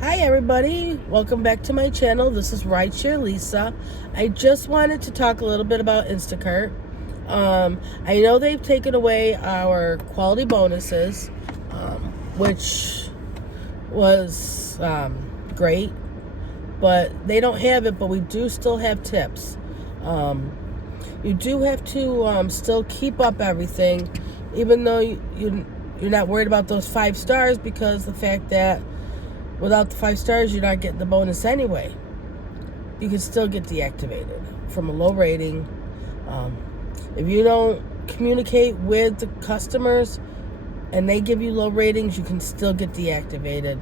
Hi everybody, welcome back to my channel. This is Rideshare Lisa. I just wanted to talk a little bit about Instacart. I know they've taken away our quality bonuses, which was great, but they don't have it, but we do still have tips. You do have to still keep up everything, even though you're not worried about those 5 stars, because the fact that without the 5 stars, you're not getting the bonus anyway. You can still get deactivated from a low rating. If you don't communicate with the customers and they give you low ratings, you can still get deactivated.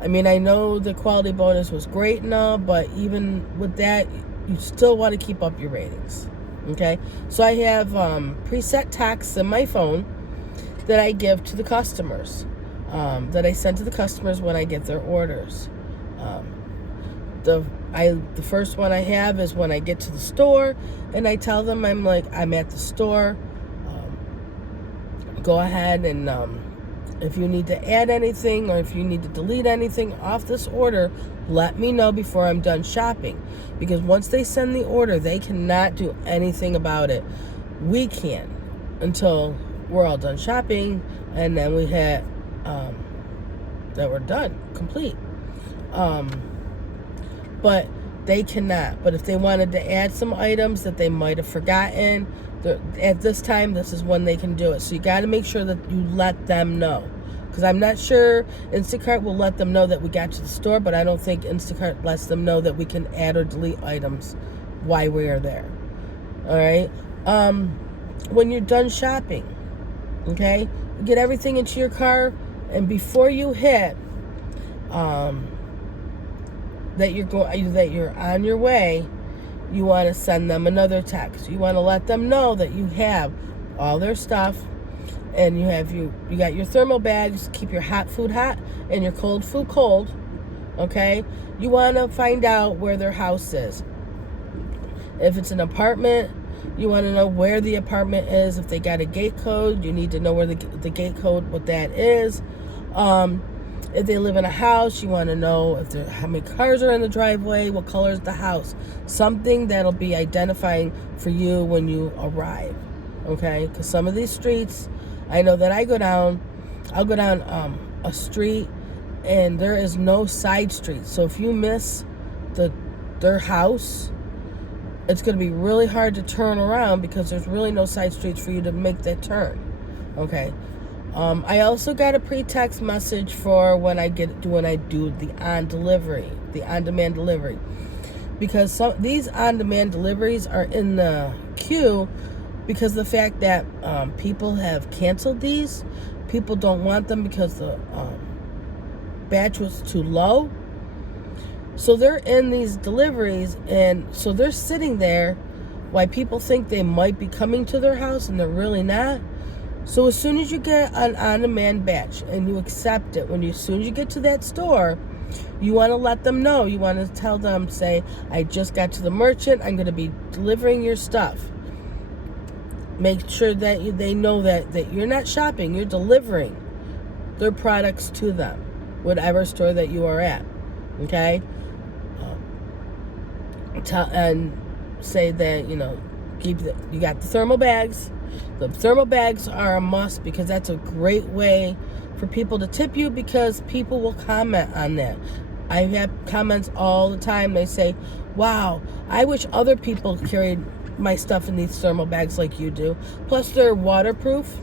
I mean, I know the quality bonus was great and all, but even with that, you still want to keep up your ratings. Okay? So I have preset texts in my phone that I give to the customers. That I send to the customers when I get their orders. The first one I have is when I get to the store, and I tell them I'm at the store. Go ahead and if you need to add anything or if you need to delete anything off this order, let me know before I'm done shopping. Because once they send the order, they cannot do anything about it. We can until we're all done shopping, and then we had that we're done, complete. But they cannot. But if they wanted to add some items that they might have forgotten, at this time, this is when they can do it. So you got to make sure that you let them know. Because I'm not sure Instacart will let them know that we got to the store, but I don't think Instacart lets them know that we can add or delete items while we are there. All right? When you're done shopping, okay, you get everything into your car, and before you hit that you're on your way, you want to send them another text. You want to let them know that you have all their stuff, and you got your thermal bags. Keep your hot food hot and your cold food cold. Okay, you want to find out where their house is. If it's an apartment, you want to know where the apartment is. If they got a gate code, you need to know where the gate code, what that is. If they live in a house, you want to know how many cars are in the driveway, what color is the house. Something that'll be identifying for you when you arrive. Okay? Because some of these streets, I know that I'll go down a street, and there is no side street. So if you miss their house, it's going to be really hard to turn around because there's really no side streets for you to make that turn. Okay. I also got a pre-text message for when I do the on-demand delivery, because these on-demand deliveries are in the queue because of the fact that people have canceled these. People don't want them because the batch was too low. So they're in these deliveries, and so they're sitting there while people think they might be coming to their house, and they're really not. So as soon as you get an on-demand batch and you accept it, as soon as you get to that store, you want to let them know. You want to tell them, say, I just got to the merchant. I'm going to be delivering your stuff. Make sure that they know that you're not shopping. You're delivering their products to them, whatever store that you are at. Okay? And say that, you got the thermal bags. The thermal bags are a must because that's a great way for people to tip you, because people will comment on that. I have comments all the time. They say, wow, I wish other people carried my stuff in these thermal bags like you do. Plus, they're waterproof.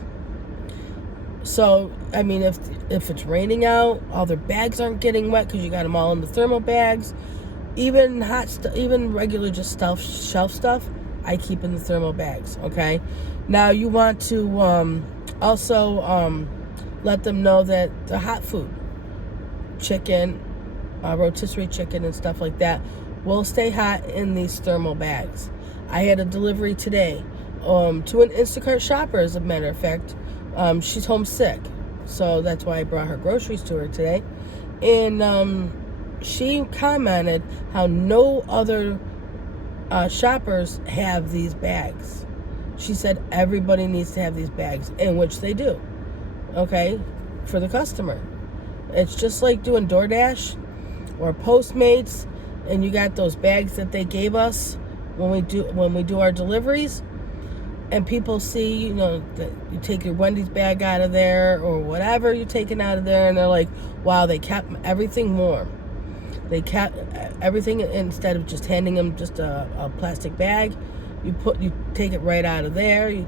So, I mean, if it's raining out, all their bags aren't getting wet because you got them all in the thermal bags. Even even regular just shelf stuff, I keep in the thermal bags. Okay. Now you want to also let them know that the hot food, chicken, rotisserie chicken, and stuff like that will stay hot in these thermal bags. I had a delivery today to an Instacart shopper, as a matter of fact. She's homesick, so that's why I brought her groceries to her today. And she commented how no other shoppers have these bags. She said everybody needs to have these bags, in which they do. Okay, for the customer. It's just like doing DoorDash or Postmates, and you got those bags that they gave us when we do our deliveries, and people see, that you take your Wendy's bag out of there or whatever you're taking out of there, and they're like, wow, they kept everything warm. They kept everything, instead of just handing them just a plastic bag. You take it right out of there.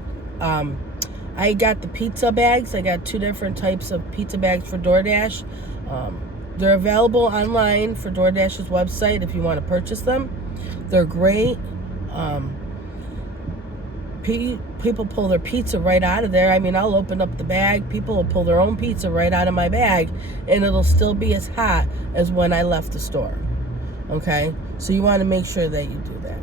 I got the pizza bags. I got 2 different types of pizza bags for DoorDash. They're available online for DoorDash's website if you want to purchase them. They're great. People pull their pizza right out of there. I mean, I'll open up the bag. People will pull their own pizza right out of my bag, and it'll still be as hot as when I left the store. Okay? So you want to make sure that you do that.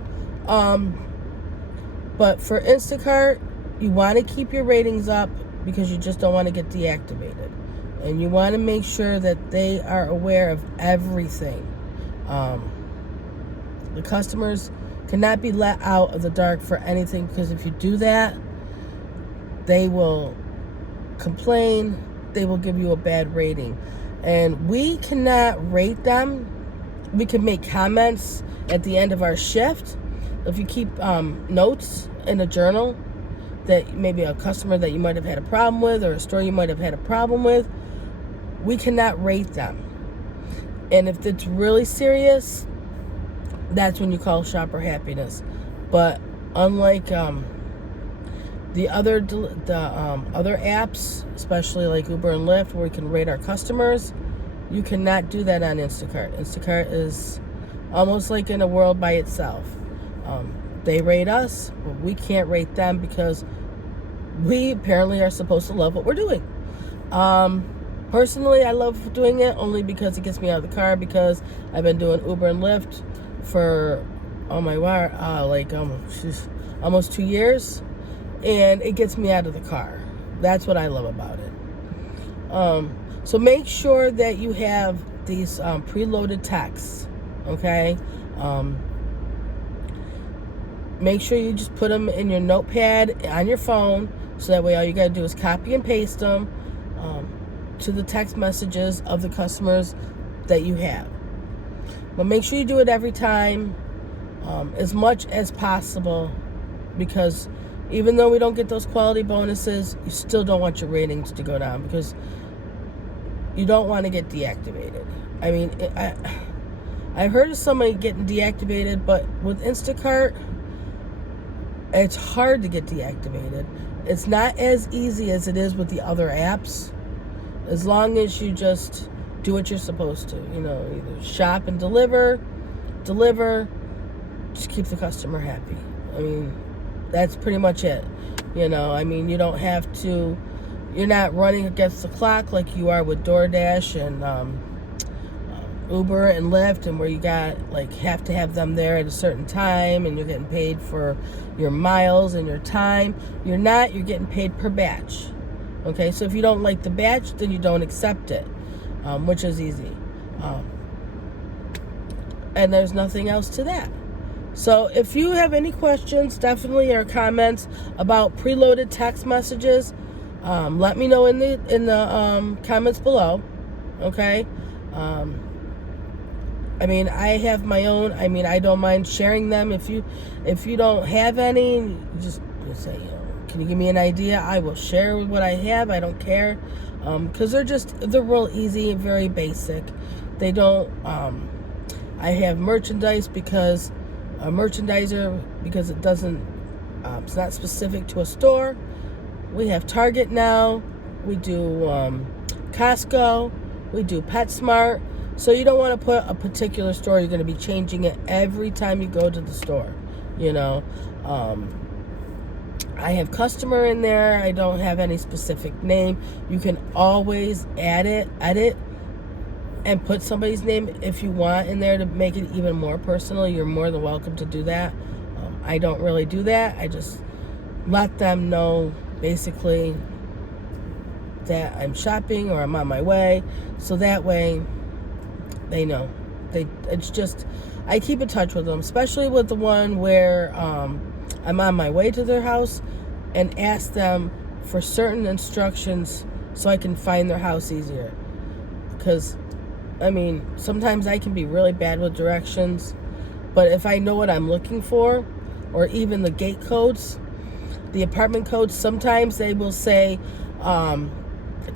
But for Instacart, you want to keep your ratings up because you just don't want to get deactivated. And you want to make sure that they are aware of everything. The customers cannot be let out of the dark for anything, because if you do that, they will complain. They will give you a bad rating. And we cannot rate them. We can make comments at the end of our shift. If you keep notes in a journal that maybe a customer that you might have had a problem with, or a store you might have had a problem with, we cannot rate them. And if it's really serious, that's when you call shopper happiness. But unlike the other apps, especially like Uber and Lyft, where we can rate our customers, you cannot do that on Instacart. Instacart is almost like in a world by itself. They rate us, but we can't rate them because we apparently are supposed to love what we're doing. Personally, I love doing it only because it gets me out of the car, because I've been doing Uber and Lyft for, almost 2 years, and it gets me out of the car. That's what I love about it. So make sure that you have these preloaded texts, okay? Make sure you just put them in your notepad on your phone, so that way all you got to do is copy and paste them to the text messages of the customers that you have. But make sure you do it every time, as much as possible, because even though we don't get those quality bonuses, you still don't want your ratings to go down, because you don't want to get deactivated. I mean, I heard of somebody getting deactivated, but with Instacart, it's hard to get deactivated. It's not as easy as it is with the other apps, as long as you just do what you're supposed to. Either shop and deliver, just keep the customer happy. I mean, that's pretty much it. You don't have to, you're not running against the clock like you are with DoorDash and Uber and Lyft, and where you have to have them there at a certain time, and you're getting paid for your miles and your time. You're not. You're getting paid per batch. Okay, so if you don't like the batch, then you don't accept it, which is easy. And there's nothing else to that. So if you have any questions, definitely, or comments about preloaded text messages, let me know in the comments below. Okay. I have my own. I don't mind sharing them. If you don't have any, you just say, can you give me an idea? I will share what I have. I don't care, because they're real easy and very basic. They don't. I have merchandise because a merchandiser, because it doesn't. It's not specific to a store. We have Target now. We do Costco. We do PetSmart. So you don't want to put a particular store. You're going to be changing it every time you go to the store. I have customer in there. I don't have any specific name. You can always edit, and put somebody's name if you want in there to make it even more personal. You're more than welcome to do that. I don't really do that. I just let them know basically that I'm shopping or I'm on my way, so that way they know. I keep in touch with them, especially with the one where I'm on my way to their house, and ask them for certain instructions so I can find their house easier. because, I mean, sometimes I can be really bad with directions, but if I know what I'm looking for, or even the gate codes, the apartment codes, sometimes they will say,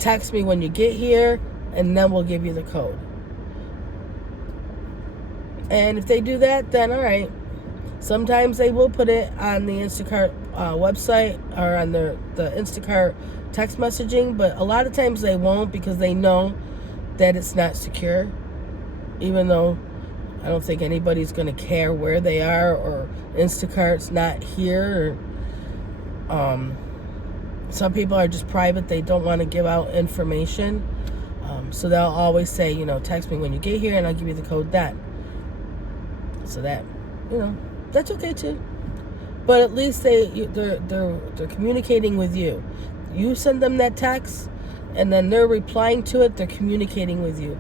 text me when you get here, and then we'll give you the code. And if they do that, then all right. Sometimes they will put it on the Instacart website or on the Instacart text messaging, but a lot of times they won't, because they know that it's not secure, even though I don't think anybody's going to care where they are, or Instacart's not here. Some people are just private. They don't want to give out information. So they'll always say, text me when you get here and I'll give you the code then. So that, that's okay too. But at least they're communicating with you. You send them that text, and then they're replying to it. They're communicating with you.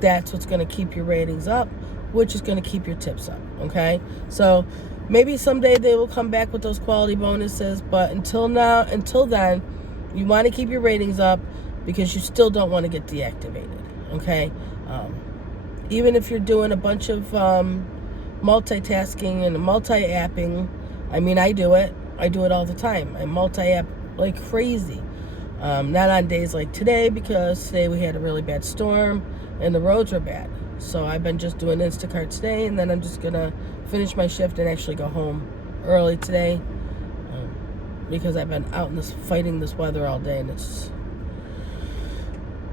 That's what's going to keep your ratings up, which is going to keep your tips up. Okay, so maybe someday they will come back with those quality bonuses. But until then, you want to keep your ratings up, because you still don't want to get deactivated. Okay, even if you're doing a bunch of multitasking and multi-apping. I mean, I do it all the time. I multi-app like crazy. Not on days like today, because today we had a really bad storm and the roads were bad. So I've been just doing Instacart today, and then I'm just gonna finish my shift and actually go home early today, because I've been out in fighting this weather all day, and it's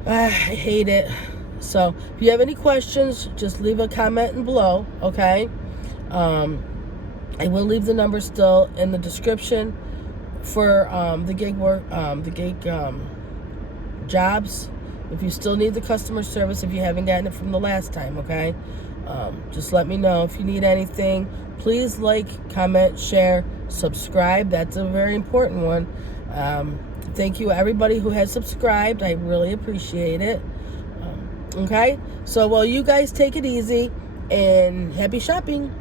I hate it. So if you have any questions, just leave a comment below, okay? I will leave the number still in the description for the gig work, jobs. If you still need the customer service, if you haven't gotten it from the last time, okay? Just let me know. If you need anything, please like, comment, share, subscribe. That's a very important one. Thank you, everybody who has subscribed. I really appreciate it. Okay? So, well, you guys take it easy, and happy shopping.